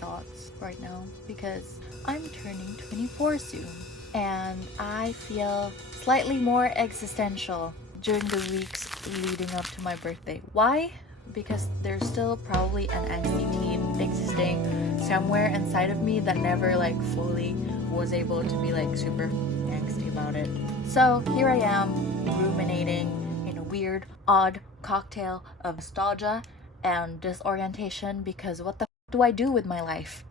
thoughts right now because I'm turning 24 soon and I feel slightly more existential during the weeks leading up to my birthday. Why? Because there's still probably an angsty teen existing somewhere inside of me that never like fully was able to be like super angsty about it. So here I am ruminating in a weird, odd cocktail of nostalgia and disorientation because what the do I do with my life?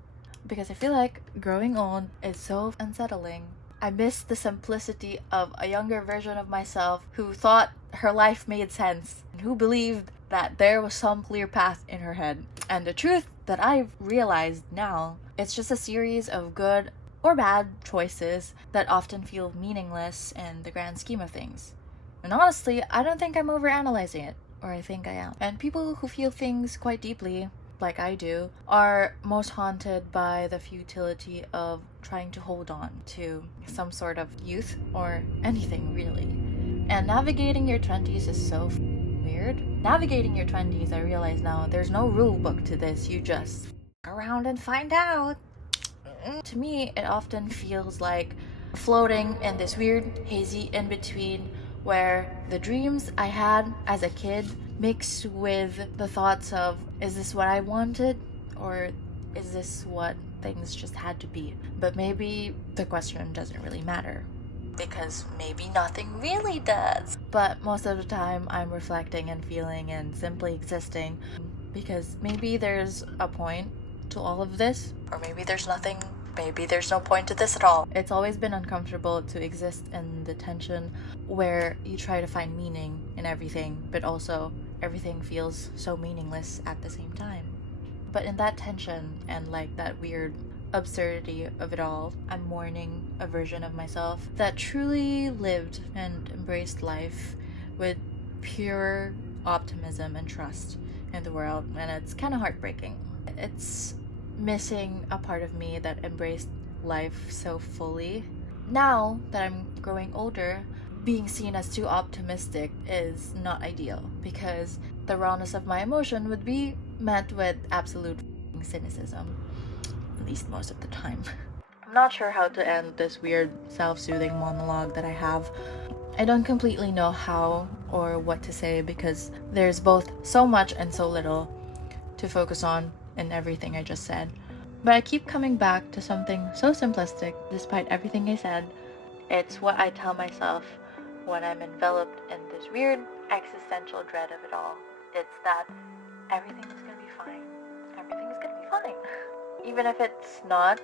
Because I feel like growing old is so unsettling. I miss the simplicity of a younger version of myself who thought her life made sense and who believed that there was some clear path in her head. And the truth that I've realized now, it's just a series of good or bad choices that often feel meaningless in the grand scheme of things. And honestly, I don't think I'm overanalyzing it, or I think I am. And people who feel things quite deeply, like I do, are most haunted by the futility of trying to hold on to some sort of youth or anything really. And navigating your 20s is so weird. Navigating your 20s, I realize now, there's no rule book to this. You just f around and find out. To me, it often feels like floating in this weird, hazy in between where the dreams I had as a kid mix with the thoughts of, is this what I wanted? Or is this what things just had to be? But maybe the question doesn't really matter. Because maybe nothing really does. But most of the time, I'm reflecting and feeling and simply existing. Because maybe there's a point to all of this, or maybe there's nothing. Maybe there's no point to this at all. It's always been uncomfortable to exist in the tension where you try to find meaning in everything, but also everything feels so meaningless at the same time. But in that tension and like that weird absurdity of it all, I'm mourning a version of myself that truly lived and embraced life with pure optimism and trust in the world, and it's kind of heartbreaking. It's missing a part of me that embraced life so fully. Now that I'm growing older, being seen as too optimistic is not ideal because the rawness of my emotion would be met with absolute cynicism, at least most of the time. I'm not sure how to end this weird self-soothing monologue that I have. I don't completely know how or what to say because there's both so much and so little to focus on in everything I just said. But I keep coming back to something so simplistic despite everything I said. It's what I tell myself when I'm enveloped in this weird existential dread of it all. It's that everything is gonna be fine. Everything is gonna be fine. Even if it's not,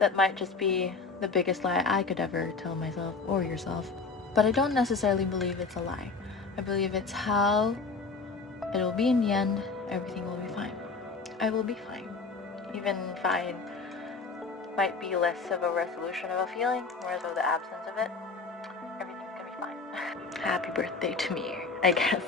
that might just be the biggest lie I could ever tell myself or yourself. But I don't necessarily believe it's a lie. I believe it's how it'll be in the end. Everything will be fine. I will be fine. Even fine might be less of a resolution of a feeling, more so the absence of it. Everything's gonna be fine. Happy birthday to me, I guess.